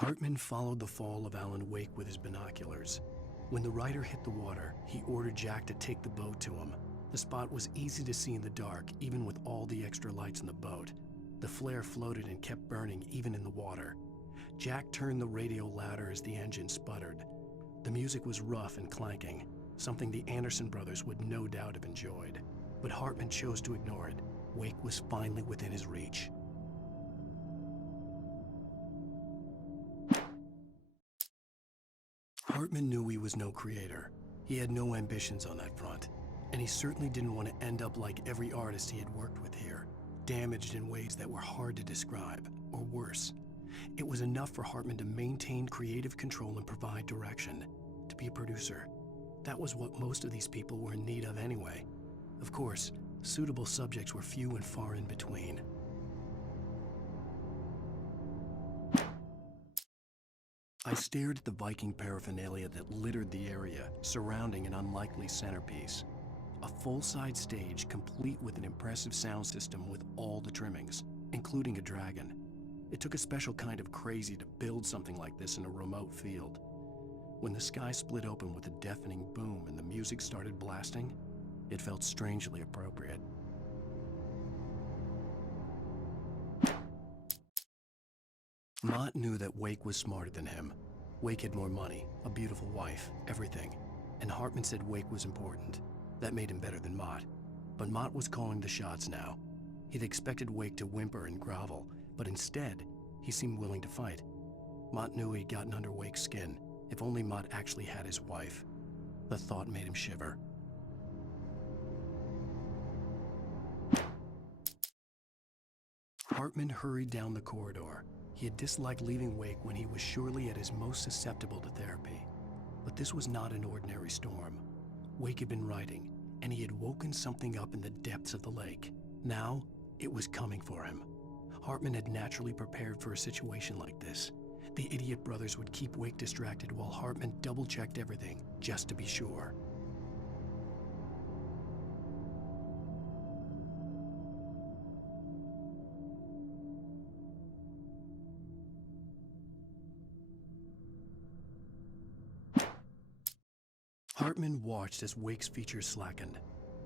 Hartman followed the fall of Alan Wake with his binoculars. When the rider hit the water, he ordered Jack to take the boat to him. The spot was easy to see in the dark, even with all the extra lights in the boat. The flare floated and kept burning even in the water. Jack turned the radio louder as the engine sputtered. The music was rough and clanking, something the Anderson brothers would no doubt have enjoyed. But Hartman chose to ignore it. Wake was finally within his reach. Hartman knew he was no creator. He had no ambitions on that front, and he certainly didn't want to end up like every artist he had worked with here, damaged in ways that were hard to describe, or worse. It was enough for Hartman to maintain creative control and provide direction, to be a producer. That was what most of these people were in need of anyway. Of course, suitable subjects were few and far in between. I stared at the Viking paraphernalia that littered the area, surrounding an unlikely centerpiece. A full-size stage complete with an impressive sound system with all the trimmings, including a dragon. It took a special kind of crazy to build something like this in a remote field. When the sky split open with a deafening boom and the music started blasting, it felt strangely appropriate. Mott knew that Wake was smarter than him. Wake had more money, a beautiful wife, everything. And Hartman said Wake was important. That made him better than Mott. But Mott was calling the shots now. He'd expected Wake to whimper and grovel, but instead, he seemed willing to fight. Mott knew he'd gotten under Wake's skin. If only Mott actually had his wife. The thought made him shiver. Hartman hurried down the corridor. He had disliked leaving Wake when he was surely at his most susceptible to therapy. But this was not an ordinary storm. Wake had been writing, and he had woken something up in the depths of the lake. Now, it was coming for him. Hartman had naturally prepared for a situation like this. The idiot brothers would keep Wake distracted while Hartman double-checked everything, just to be sure. Hartman watched as Wake's features slackened.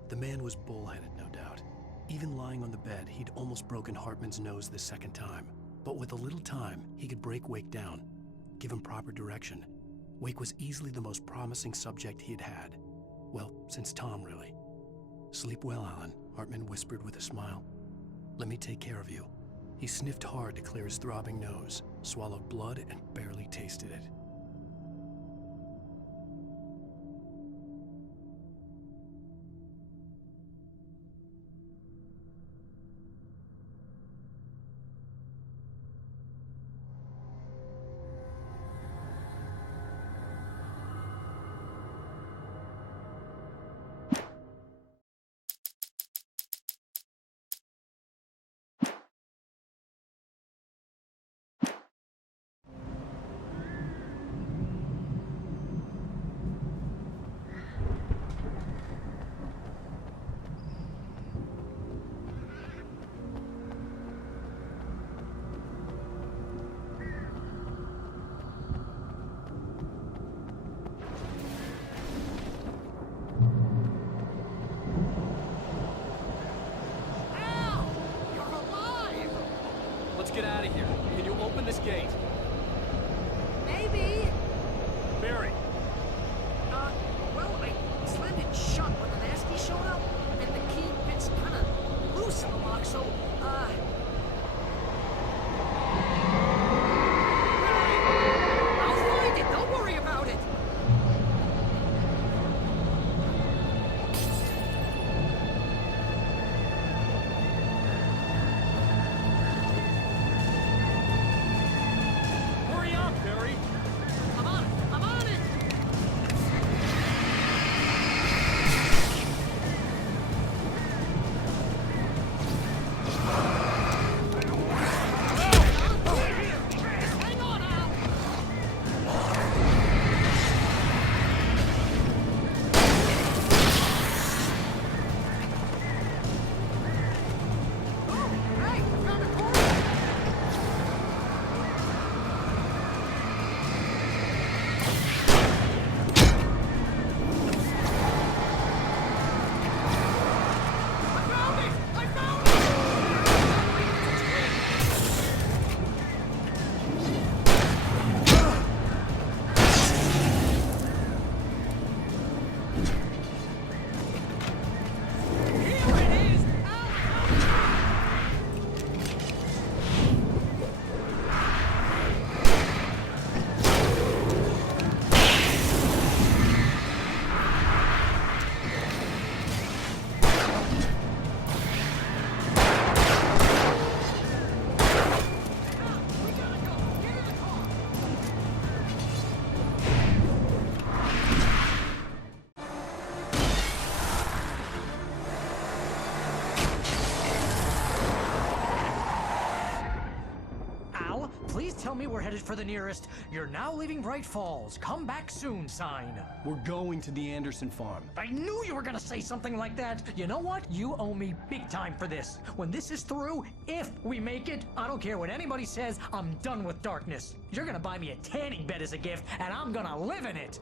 The man was bullheaded, no doubt. Even lying on the bed, he'd almost broken Hartman's nose the second time. But with a little time, he could break Wake down, give him proper direction. Wake was easily the most promising subject he had had. Well, since Tom, really. "Sleep well, Alan," Hartman whispered with a smile. "Let me take care of you." He sniffed hard to clear his throbbing nose, swallowed blood, and barely tasted it. Let's get out of here. Can you open this gate? Maybe. Barry. Well, I slammed it shut when the nasty showed up, and the key fits kind of loose in the lock, so, I'll find it, don't worry about it! Hurry up, Barry. I'm on it! Please tell me we're headed for the nearest "You're now leaving Bright Falls. Come back soon" sign. We're going to the Anderson farm. I knew you were gonna say something like that. You know what? You owe me big time for this. When this is through, if we make it, I don't care what anybody says, I'm done with darkness. You're gonna buy me a tanning bed as a gift, and I'm gonna live in it.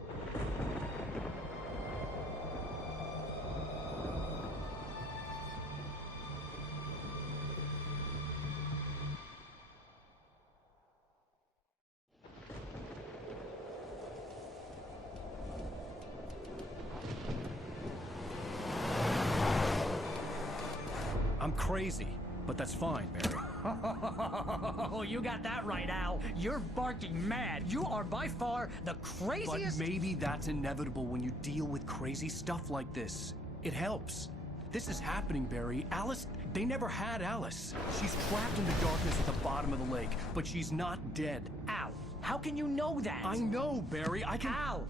I'm crazy, but that's fine, Barry. Oh, you got that right, Al. You're barking mad. You are by far the craziest. But maybe that's inevitable when you deal with crazy stuff like this. It helps. This is happening, Barry. Alice, they never had Alice. She's trapped in the darkness at the bottom of the lake, but she's not dead. Al, how can you know that? I know, Barry. I can... Al,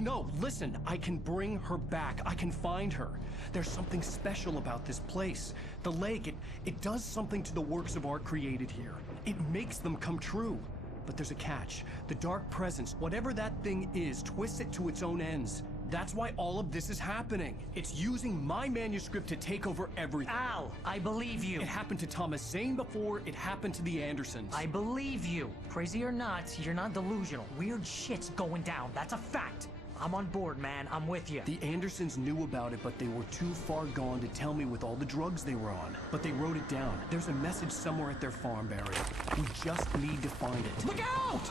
No, listen. I can bring her back. I can find her. There's something special about this place. The lake, it does something to the works of art created here. It makes them come true. But there's a catch. The dark presence, whatever that thing is, twists it to its own ends. That's why all of this is happening. It's using my manuscript to take over everything. Al, I believe you. It happened to Thomas Zane before, it happened to the Andersons. I believe you. Crazy or not, you're not delusional. Weird shit's going down. That's a fact. I'm on board, man. I'm with you. The Andersons knew about it, but they were too far gone to tell me with all the drugs they were on. But they wrote it down. There's a message somewhere at their farm, Barry. We just need to find it. Look out!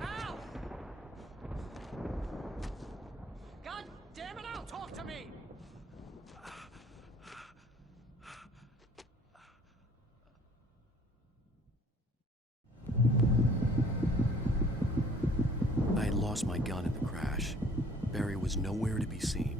Al! God damn it, Al, talk to me! I had lost my gun in the crash. Barry was nowhere to be seen.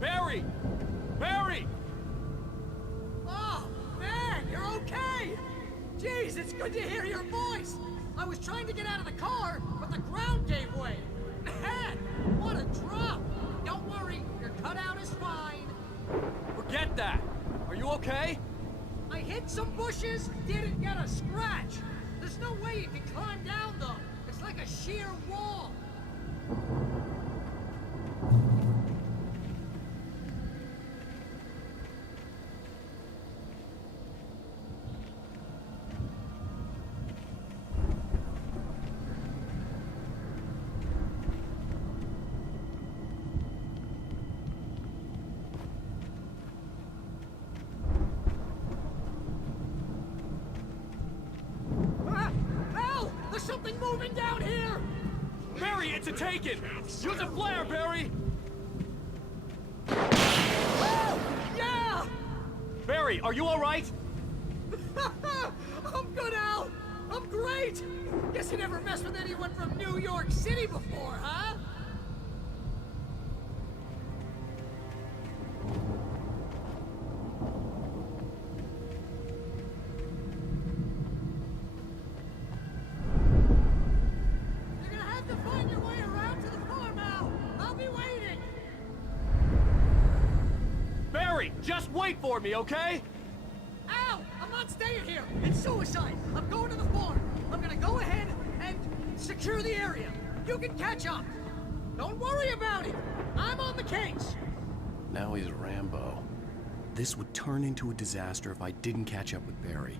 Barry! Barry! Oh, man, you're okay! Jeez, it's good to hear your voice! I was trying to get out of the car, but the ground gave way! Man, what a drop! Don't worry, your cutout is fine. Forget that! Are you okay? I hit some bushes, didn't get a scratch. There's no way you can climb down, though. It's like a sheer wall. Al! There's something moving down here! Barry, it's a taken! Use a flare, Barry! Oh! Yeah! Barry, are you alright? I'm good, Al! I'm great! Guess you never messed with anyone from New York City before, huh? You're gonna have to find your way around to the farm, Al! I'll be waiting! Barry, just wait for me, okay? not staying here. It's suicide. I'm going to the farm. I'm gonna go ahead and secure the area. You can catch up. Don't worry about it. I'm on the case. Now he's Rambo. This would turn into a disaster if I didn't catch up with Barry.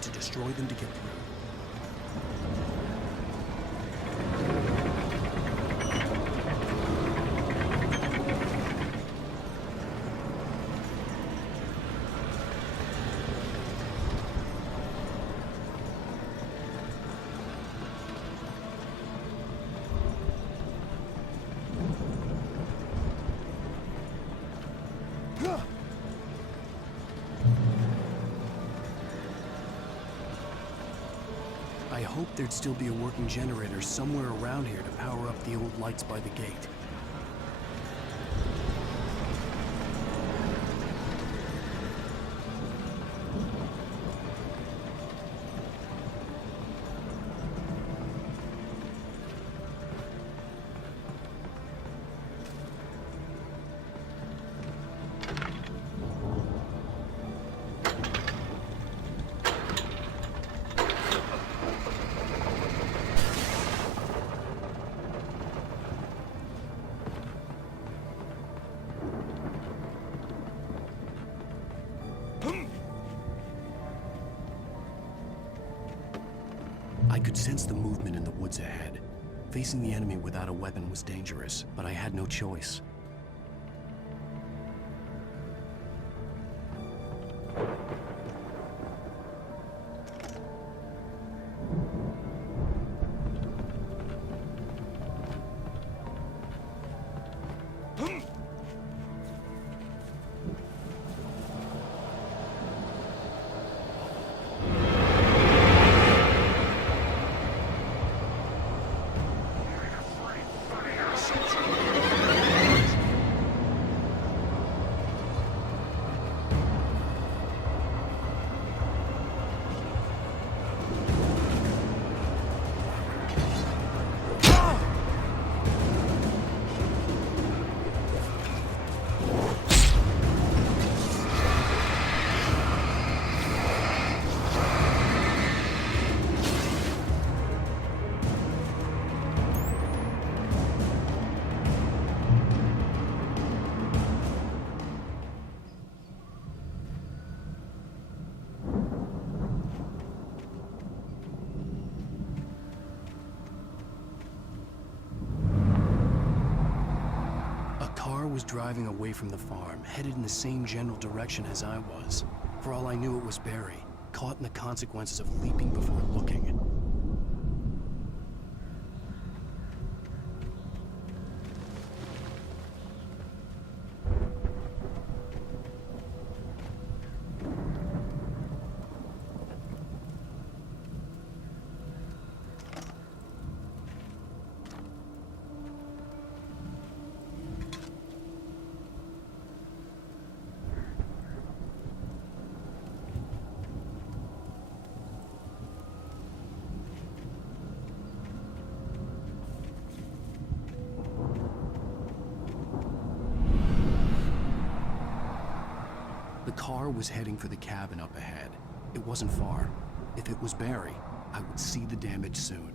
To destroy them to get through. I hoped there'd still be a working generator somewhere around here to power up the old lights by the gate. could sense the movement in the woods ahead. Facing the enemy without a weapon was dangerous, but I had no choice. Was driving away from the farm, headed in the same general direction as I was. For all I knew, it was Barry, caught in the consequences of leaping before looking. The car was heading for the cabin up ahead. It wasn't far. If it was Barry, I would see the damage soon.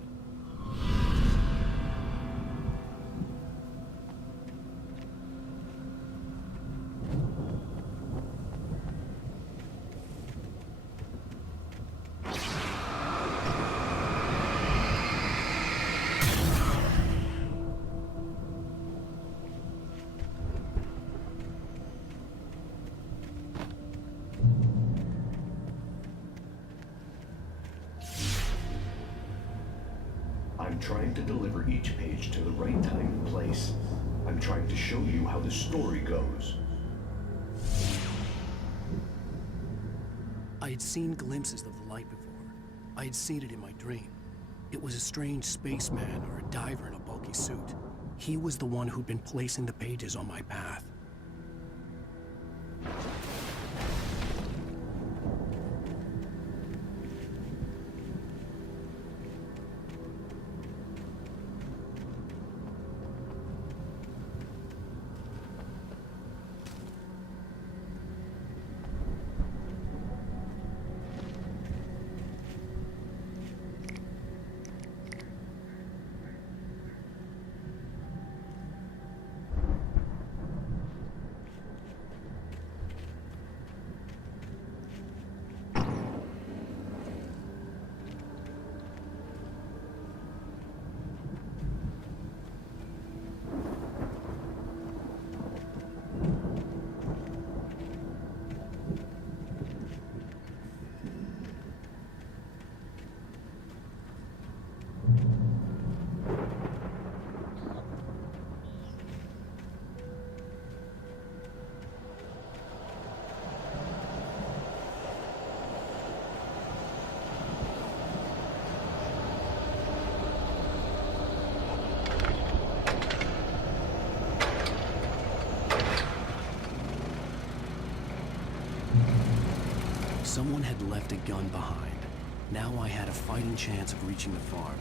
I'm trying to deliver each page to the right time and place. I'm trying to show you how the story goes. I had seen glimpses of the light before. I had seen it in my dream. It was a strange spaceman or a diver in a bulky suit. He was the one who'd been placing the pages on my path. Someone had left a gun behind. Now I had a fighting chance of reaching the farm.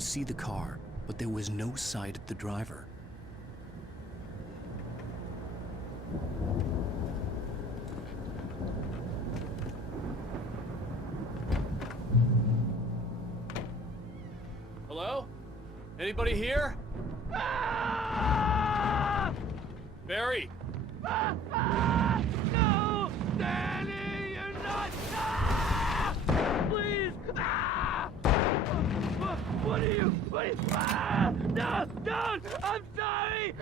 could see the car, but there was no sight of the driver. Hello? Anybody here? Barry! No! Danny, you're not! Please! What are you? No! Don't! I'm sorry!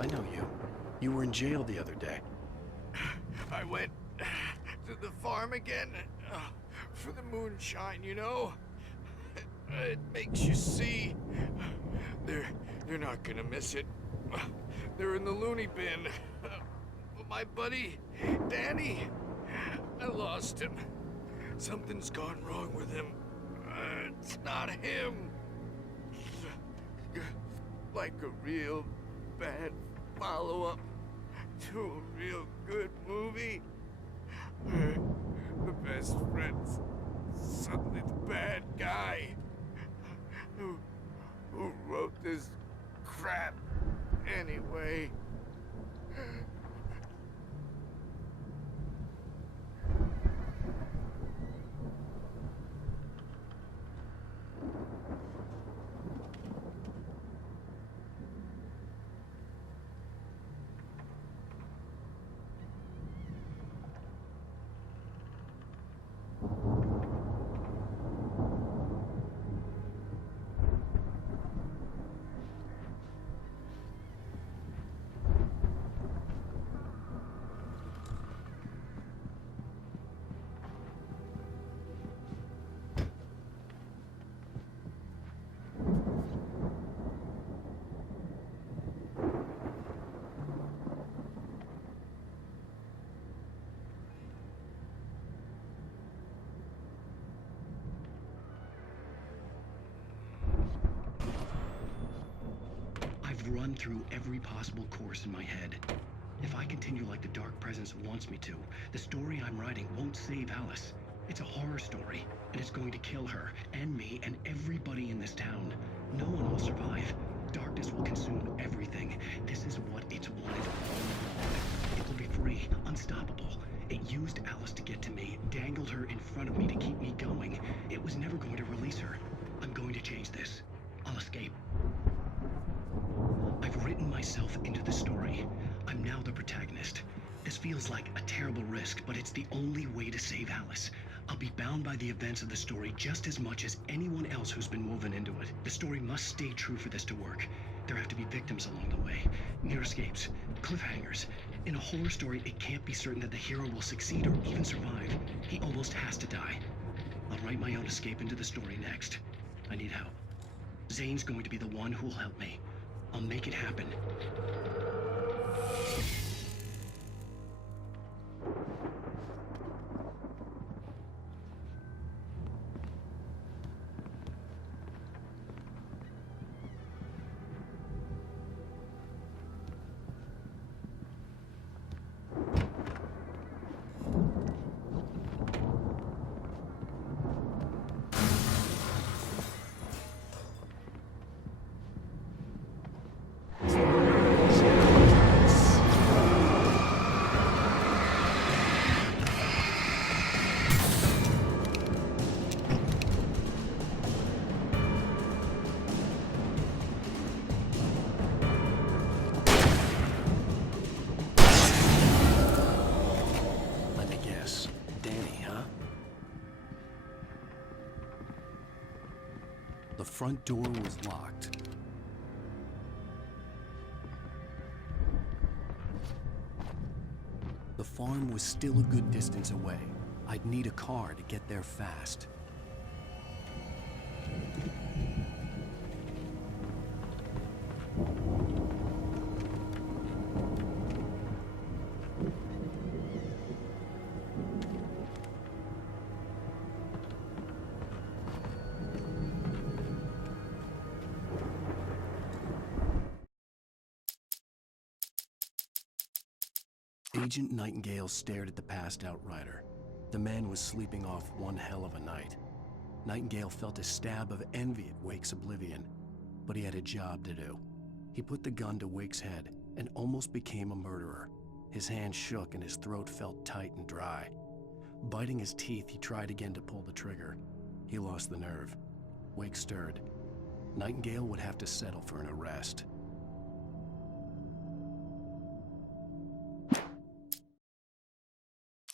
I know you. You were in jail the other day. I went to the farm again for the moonshine, you know? It makes you see. They're not gonna miss it. They're in the loony bin. My buddy, Danny, I lost him. Something's gone wrong with him. It's not him. Like a real bad follow-up to a real good movie. The best friend's suddenly the bad guy who wrote this crap anyway. Run through every possible course in my head. If I continue like the Dark Presence wants me to, the story I'm writing won't save Alice. It's a horror story, and it's going to kill her, and me, and everybody in this town. No one will survive. Darkness will consume everything. This is what it's wanted all along. It will be free, unstoppable. It used Alice to get to me, dangled her in front of me to keep me going. It was never going to release her. I'm going to change this. I'll escape. I've written myself into the story. I'm now the protagonist. This feels like a terrible risk, but it's the only way to save Alice. I'll be bound by the events of the story just as much as anyone else who's been woven into it. The story must stay true for this to work. There have to be victims along the way, near escapes, cliffhangers. In a horror story, it can't be certain that the hero will succeed or even survive. He almost has to die. I'll write my own escape into the story next. I need help. Zane's going to be the one who'll help me. I'll make it happen. The front door was locked. The farm was still a good distance away. I'd need a car to get there fast. Agent Nightingale stared at the passed-out rider. The man was sleeping off one hell of a night. Nightingale felt a stab of envy at Wake's oblivion, but he had a job to do. He put the gun to Wake's head and almost became a murderer. His hand shook and his throat felt tight and dry. Biting his teeth, he tried again to pull the trigger. He lost the nerve. Wake stirred. Nightingale would have to settle for an arrest.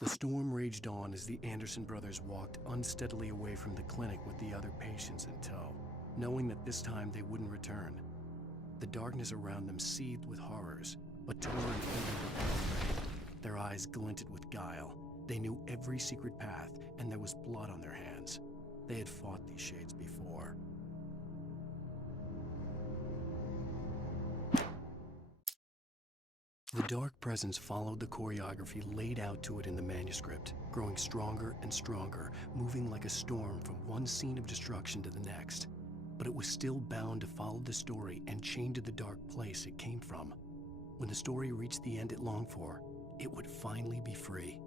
The storm raged on as the Anderson brothers walked unsteadily away from the clinic with the other patients in tow, knowing that this time they wouldn't return. The darkness around them seethed with horrors, but torn and afraid. Their eyes glinted with guile. They knew every secret path, and there was blood on their hands. They had fought these shades before. The dark presence followed the choreography laid out to it in the manuscript, growing stronger and stronger, moving like a storm from one scene of destruction to the next. But it was still bound to follow the story and chained to the dark place it came from. When the story reached the end it longed for, it would finally be free.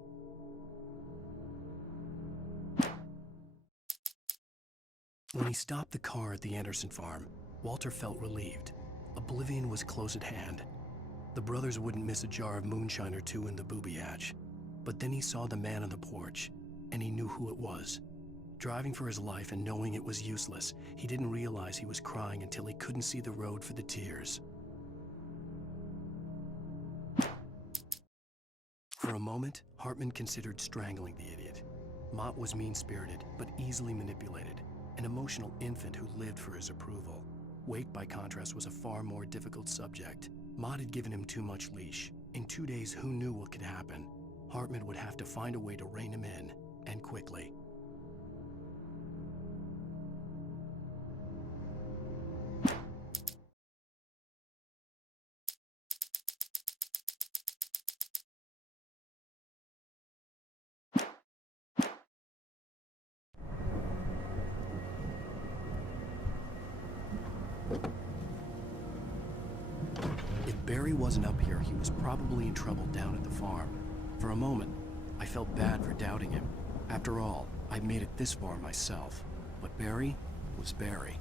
When he stopped the car at the Anderson farm, Walter felt relieved. Oblivion was close at hand. The brothers wouldn't miss a jar of moonshine or two in the booby hatch. But then he saw the man on the porch, and he knew who it was. Driving for his life and knowing it was useless, he didn't realize he was crying until he couldn't see the road for the tears. For a moment, Hartman considered strangling the idiot. Mott was mean-spirited, but easily manipulated, an emotional infant who lived for his approval. Wake, by contrast, was a far more difficult subject. Mott had given him too much leash. In 2 days, who knew what could happen? Hartman would have to find a way to rein him in, and quickly. Barry wasn't up here, he was probably in trouble down at the farm. For a moment, I felt bad for doubting him. After all, I'd made it this far myself. But Barry was Barry.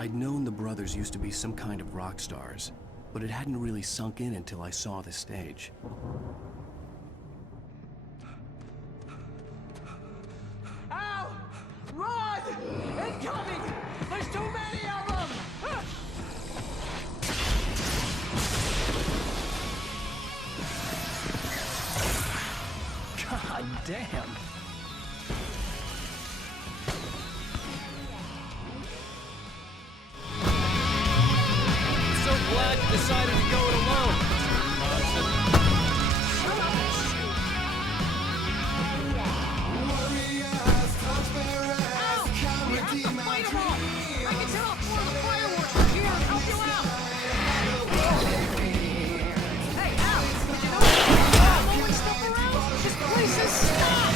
I'd known the brothers used to be some kind of rock stars, but it hadn't really sunk in until I saw the stage. Ow! Run! Incoming! There's too many of them! God damn. So glad you decided to go it alone. This place is stuck!